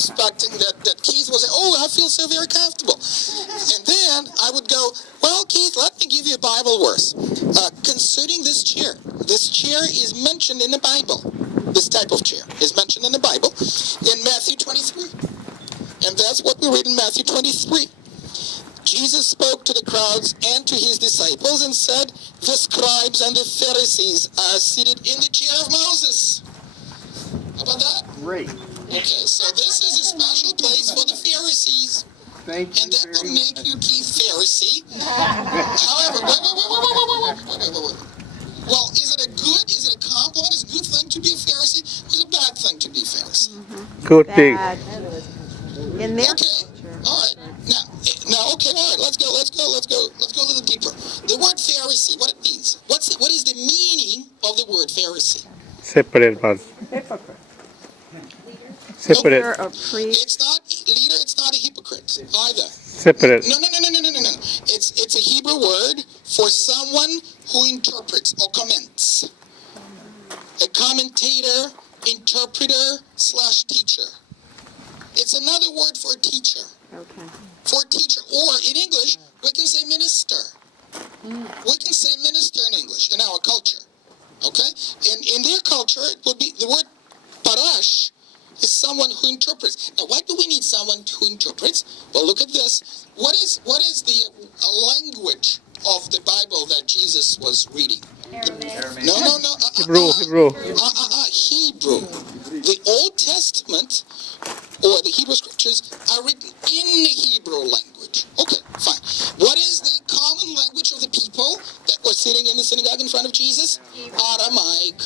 expecting that Keith will say, oh, I feel so very comfortable. And then I would go, well, Keith, let me give you a Bible verse concerning this chair. This chair is mentioned in the Bible. This type of chair is mentioned in the Bible in Matthew 23. And that's what we read in Matthew 23. Jesus spoke to the crowds and to his disciples and said, the scribes and the Pharisees are seated in the chair of Moses. How about that? Great. Okay, so this is a special place for the Pharisees. Thank you. And that will make you Keith Pharisee. However, wait. Well, is it a compliment? Is it a good thing to be a Pharisee? Or is it a bad thing to be a Pharisee? Good thing. In their Okay, all right. Now, okay, all right. Let's go a little deeper. The word Pharisee, what it means? What is the meaning of the word Pharisee? Separate one. Separate. leader or priest. It's not leader. It's not a hypocrite either. Separate. No. It's a Hebrew word for someone who interprets or comments. A commentator, interpreter / teacher. It's another word for a teacher. Okay. For a teacher, or in English, we can say minister. We can say minister in English in our culture. Okay? In their culture, it would be the word parash is someone who interprets. Now, why do we need someone who interprets? Well, look at this. What is the language of the Bible that Jesus was reading? Aramaic. No. Hebrew. Hebrew. The Old Testament or the Hebrew scriptures are written in the Hebrew language. Okay, fine. What is the common language of the people that were sitting in the synagogue in front of Jesus? Aramaic.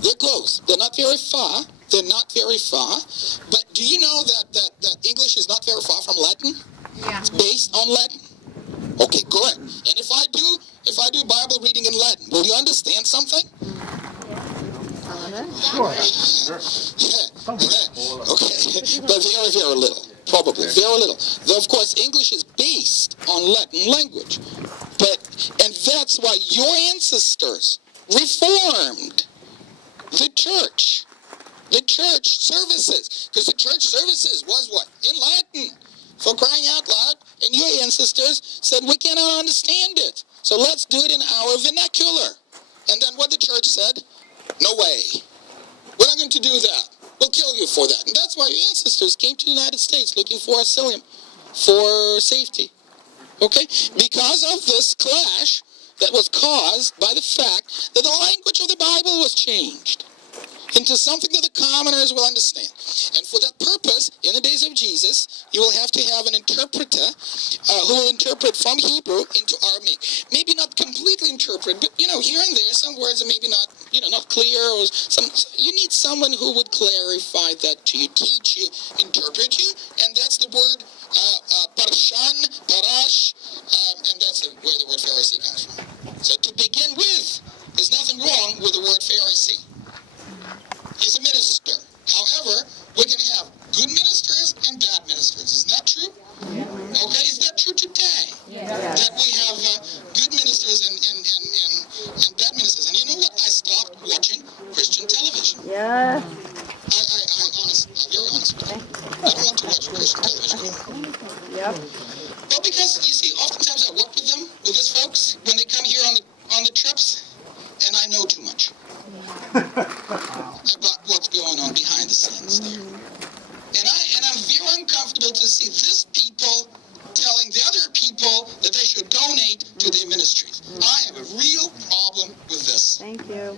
They're close. They're not very far. But do you know that English is not very far from Latin? Yeah. It's based on Latin. Okay, correct. And if I do Bible reading in Latin, will you understand something? Sure. Okay, but very, very little. Probably very little. Though, of course, English is based on Latin language. And that's why your ancestors reformed the church services, because the church services was what? In Latin, for crying out loud. And your ancestors said, we cannot understand it, so let's do it in our vernacular. And then what the church said? No way. We're not going to do that. We'll kill you for that. And that's why your ancestors came to the United States looking for asylum, for safety. Okay? Because of this clash that was caused by the fact that the language of the Bible was changed into something that the commoners will understand. And for that purpose, in the days of Jesus, you will have to have an interpreter who will interpret from Hebrew into Aramaic. Maybe not completely interpret, but, here and there, some words are maybe not, not clear, or you need someone who would clarify that to you, teach you, interpret you, and that's the word parshan, parash, and that's where the word Pharisee comes from. So to begin with, there's nothing wrong with the word Pharisee. He's a minister. However, we're going to have good ministers and bad ministers. Isn't that true? Yeah. Okay, is that true today? Yeah. That we have good ministers and bad ministers. And you know what? I stopped watching Christian television. Yeah. I'm very honest with you. I don't want to watch Christian television anymore. Yep. Well, because, you see, oftentimes I work with these folks, when they come here on the trips, and I know too much about what's going on behind the scenes there. And I'm very uncomfortable to see these people telling the other people that they should donate to their ministries. I have a real problem with this. Thank you.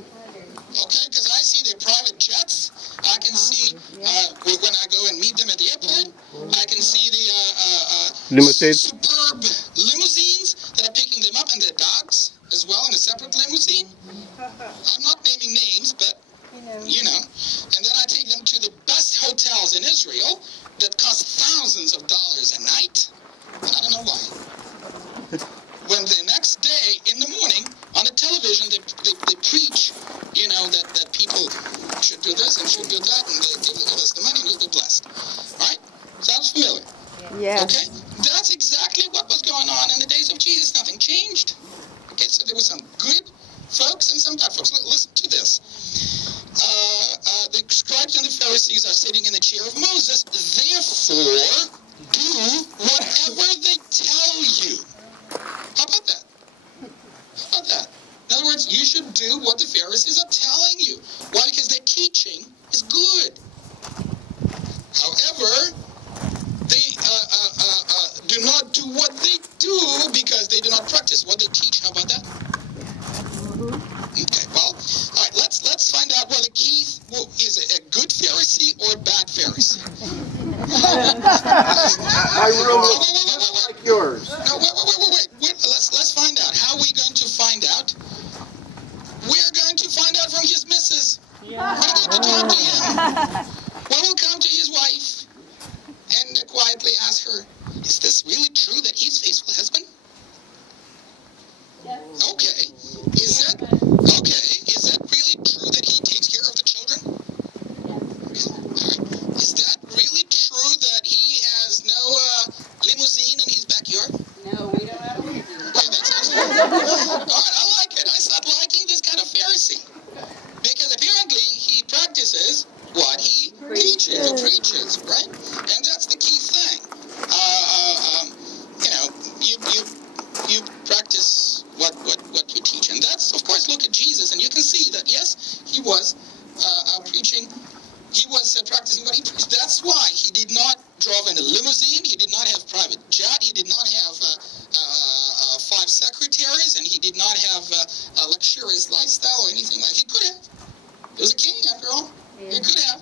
Okay, because I see their private jets. I can see when I go and meet them at the airport. I can see the superb limousines that are picking them up, and their dogs as well in a separate limousine. I'm not naming names, but you know. And then I take them to the best hotels in Israel that cost thousands of dollars a night. And I don't know why. When the next day in the morning on the television they preach, you know, that people should do this and should do that, and they give us the money and you'll be blessed. All right? Sounds familiar? Yeah. Okay? That's exactly what was going on in the days of Jesus. Nothing changed. Okay, so there were some good folks and some bad folks. Listen to this. The scribes and the Pharisees are sitting in the chair of Moses. Therefore, do whatever they tell you. How about that? How about that? In other words, you should do what the Pharisees are telling you. Why? Because their teaching is good. However, they do not do what they do because they do not practice what they teach. How about that? Okay, well, all right, let's find out whether Keith is a good Pharisee or a bad Pharisee. My room is like yours. No, wait. Let's find out. How are we going to find out? We're going to find out from his missus. We're going to talk to him. We will come to his wife and quietly ask her, is this really true that he's faithful husband? Yes. Okay. Is that really true that he takes care of the children? Yes. All right. Is that really true that he has no limousine in his backyard? No, we don't have a limousine. Okay, that's excellent. All right, I like it. I start liking this kind of Pharisee. Because apparently he practices what he teaches or preaches, right? And that's the key thing. You practice what you teach. And that's, of course, look at Jesus, and you can see that, yes, he was preaching, he was practicing what he preached. That's why he did not drive in a limousine, he did not have private jet, he did not have 5 secretaries, and he did not have a luxurious lifestyle or anything like that. He could have. He was a king, after all. He could have,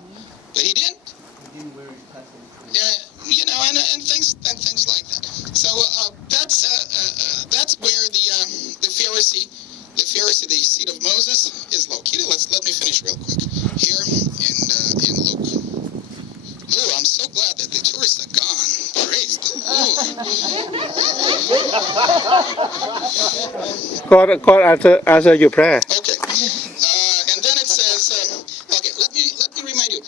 but he didn't. And things like that. So that's where the Pharisee, the seat of Moses, is located. Let me finish real quick here in Luke. Oh, I'm so glad that the tourists are gone. Praise the Lord. God answer your prayer. Okay, and then it says, okay, let me remind you.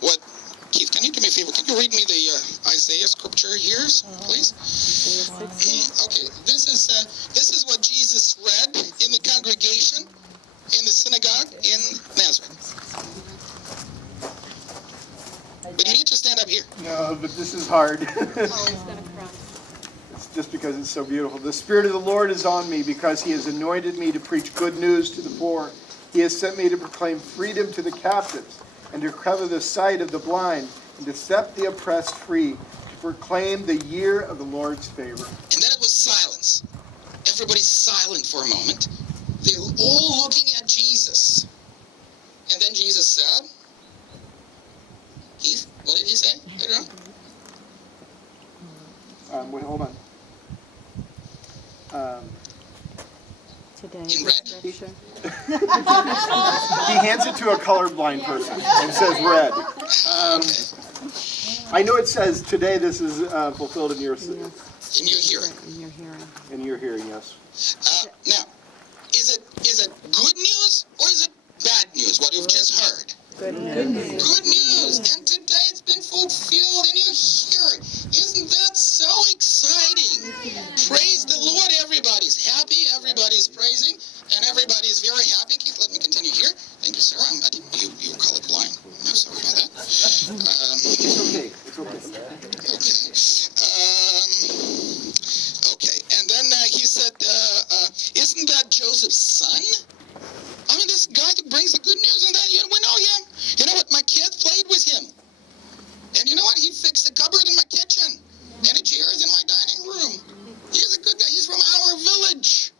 What Keith, can you do me a favor? Can you read me the Isaiah scripture here, please? Okay, this is what Jesus read in the congregation in the synagogue in Nazareth. But you need to stand up here. No, but this is hard. It's just because it's so beautiful. The Spirit of the Lord is on me because he has anointed me to preach good news to the poor. He has sent me to proclaim freedom to the captives and to recover the sight of the blind and to set the oppressed free, to proclaim the year of the Lord's favor. And then it was silence. Everybody's silent for a moment. They're all looking at Jesus. And then Jesus said, Keith, what did he say later on? Wait, hold on. Today. In red. He hands it to a colorblind person and says red. I know it says today this is fulfilled in your In your hearing. In your hearing. in your hearing, yes. Now, is it good news or is it bad news, what you've just heard? Good news. Good news. And today it's been fulfilled in your hearing. Isn't that so exciting? Praise the Lord. Everybody's happy. Everybody's praising. And everybody's very happy. Keith, let me continue here. Thank you, sir. I didn't know you were colorblind. I'm sorry about that. It's okay. It's okay. Okay. And then he said, isn't that Joseph's son? I mean, this guy that brings the good news, and then we know him. You know what? My kids played with him. And you know what? He fixed a cupboard in my kitchen. And a chair is in my dining room. He's a good guy. He's from our village.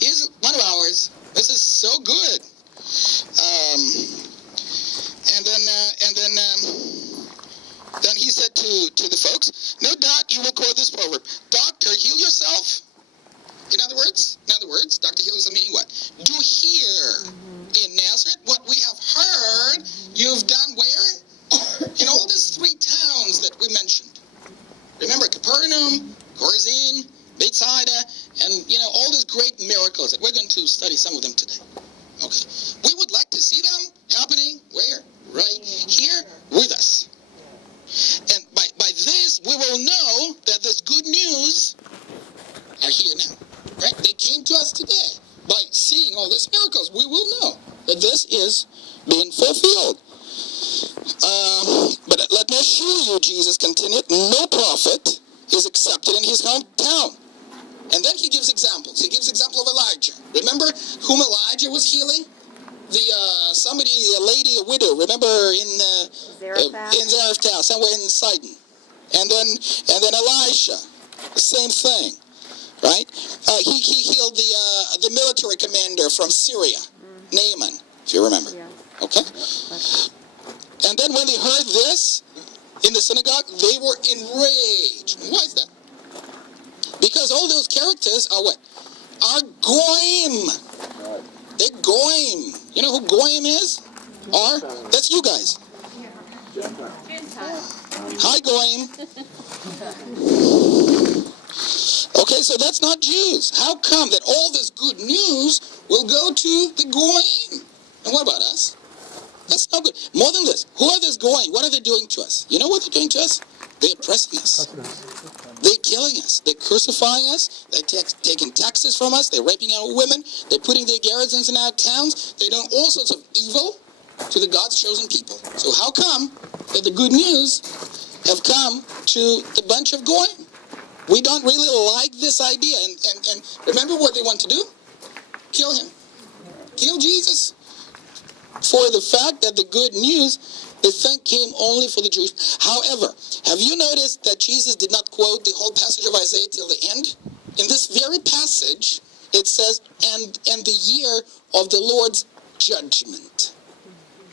He's one of ours. This is so good. Then he said to the folks, no doubt you will quote this proverb, doctor, heal yourself. In other words, Dr. Heal is meaning what? Do here in Nazareth what we have heard you've done where? In all these 3 towns that we mentioned. Remember Capernaum, Karazim, Bethsaida, and all these great miracles that we're going to study some of them today. Okay. We would like to see them happening where? Right here with us. And by this, we will know that this good news are here now. Right? They came to us today. By seeing all these miracles, we will know that this is being fulfilled. But let me assure you, Jesus continued, no prophet is accepted in his hometown. And then he gives examples. He gives example of Elijah. Remember whom Elijah was healing? A lady, a widow. Remember in Zarephath, somewhere in Sidon. And then Elisha, the same thing, right? He healed the military commander from Syria, Naaman, if you remember. Yeah. Okay. And then when they heard this in the synagogue, they were enraged. Why is that? Because all those characters are what? Are goyim. They're goyim. You know who goyim is? That's you guys. Hi, goyim. Okay, so that's not Jews. How come that all this good news will go to the goyim? And what about us? That's not good. More than this, who are these goyim? What are they doing to us? You know what they're doing to us? They're oppressing us. They're killing us. They're crucifying us. They're taking taxes from us. They're raping our women. They're putting their garrisons in our towns. They're doing all sorts of evil to the God's chosen people. So how come that the good news have come to the bunch of goyim? We don't really like this idea. And remember what they want to do? Kill him. Kill Jesus. For the fact that the good news, they think, came only for the Jews. However, have you noticed that Jesus did not quote the whole passage of Isaiah till the end? In this very passage, it says, and the year of the Lord's judgment.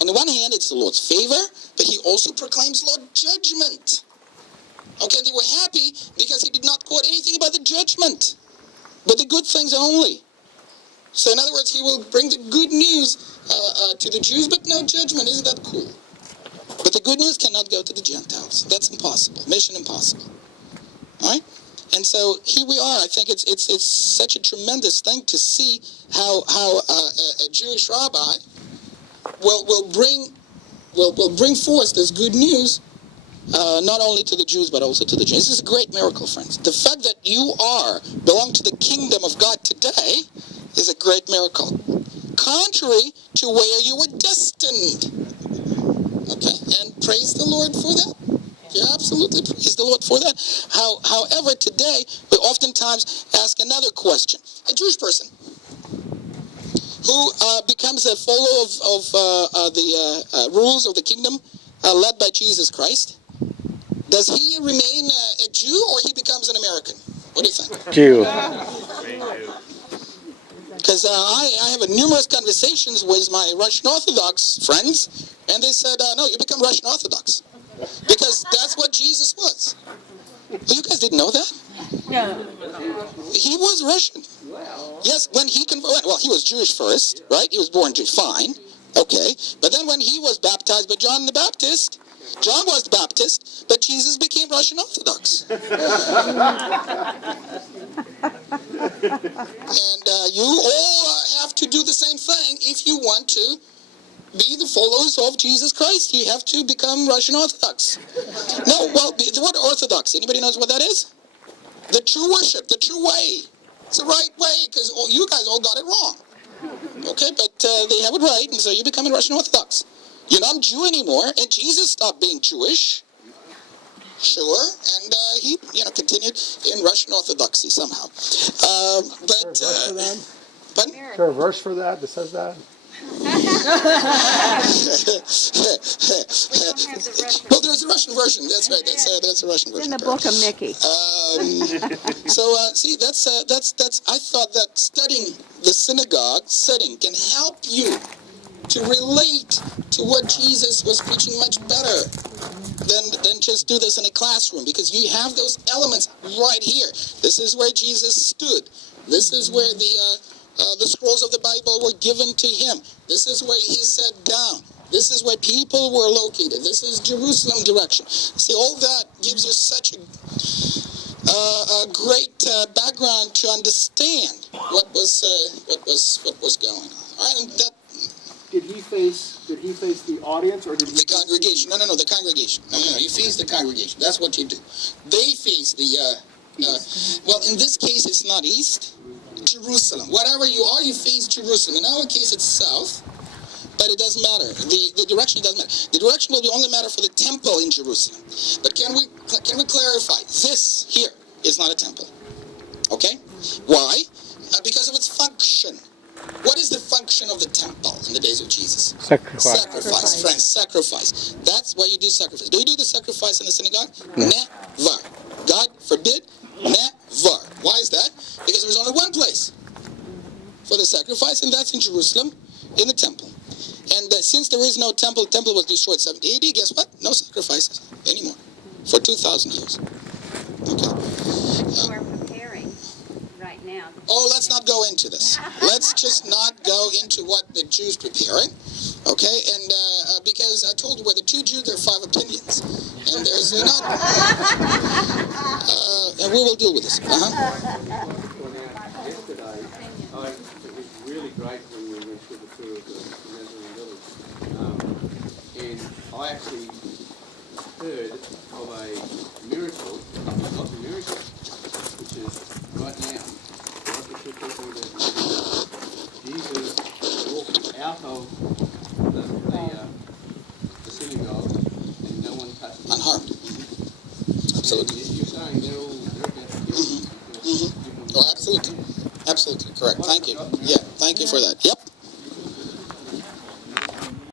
On the one hand, it's the Lord's favor, but he also proclaims Lord's judgment. Okay, they were happy because he did not quote anything about the judgment, but the good things only. So in other words, he will bring the good news to the Jews, but no judgment. Isn't that cool? But the good news cannot go to the Gentiles. That's impossible. Mission impossible. All right? And so here we are. I think it's such a tremendous thing to see how a Jewish rabbi will bring forth this good news not only to the Jews but also to the Gentiles. This is a great miracle, friends. The fact that you belong to the kingdom of God today is a great miracle, contrary to where you were destined. Okay, and praise the Lord for that. Yeah, absolutely, praise the Lord for that. However, today we oftentimes ask another question. A Jewish person who becomes a follower of the rules of the kingdom led by Jesus Christ, does he remain a Jew or he becomes an American? What do you think? Jew. Because I have numerous conversations with my Russian Orthodox friends, and they said, no, you become Russian Orthodox. Because that's what Jesus was. You guys didn't know that? Yeah. He was Russian. Yes, when he converted, well, he was Jewish first, right? He was born Jewish, fine. Okay. But then when he was baptized by John the Baptist, John was the Baptist, but Jesus became Russian Orthodox. And you all have to do the same thing if you want to be the followers of Jesus Christ. You have to become Russian Orthodox. No, well, the word Orthodox, anybody knows what that is? The true worship, the true way. It's the right way, because you guys all got it wrong. Okay, but they have it right, and so you become a Russian Orthodox. You're not Jew anymore, and Jesus stopped being Jewish. Sure, and he, continued in Russian Orthodoxy somehow. But Is there a verse for that says that? Well, there's a Russian version. That's right. That's a Russian version. In the book of Mickey. See, that's. I thought that studying the synagogue setting can help you to relate to what Jesus was preaching much better than just do this in a classroom, because you have those elements right here. This is where Jesus stood. This is where the scrolls of the Bible were given to him. This is where he sat down. This is where people were located. This is Jerusalem direction. See, all that gives you such a great background to understand what was going on. All right, and that. Did he face the audience, or did he? The congregation. No, the congregation. No, you face the congregation. That's what you do. They face the. Well, in this case, it's not east. Jerusalem. Whatever you are, you face Jerusalem. In our case, it's south. But it doesn't matter. The direction doesn't matter. The direction will only matter for the temple in Jerusalem. But can we clarify? This here is not a temple. Okay? Why? Because of its function. What is the function of the temple in the days of Jesus? Sacrifice. Sacrifice, friends, sacrifice. That's why you do sacrifice. Do you do the sacrifice in the synagogue? No. Never. God forbid, never. Why is that? Because there's only one place for the sacrifice, and that's in Jerusalem, in the temple. And since there is no temple, the temple was destroyed 70 AD, guess what? No sacrifices anymore for 2,000 years. Okay. We're preparing right now. Oh, let's not go into this. Let's just not go into what the Jews preparing, okay? And because I told you where the two Jews, there are 5 opinions, and there's not. And we will deal with this. Yesterday, it was really great when we went through the tour of the Nazarene village, and I actually heard of a miracle, not a miracle, which is right now. Right before people that Jesus walked out of the synagogue and no one touched him. Unharmed. Absolutely. And you're saying they're about to kill him. Oh, absolutely. Absolutely correct. Thank you. Yeah, thank you for that. Yep.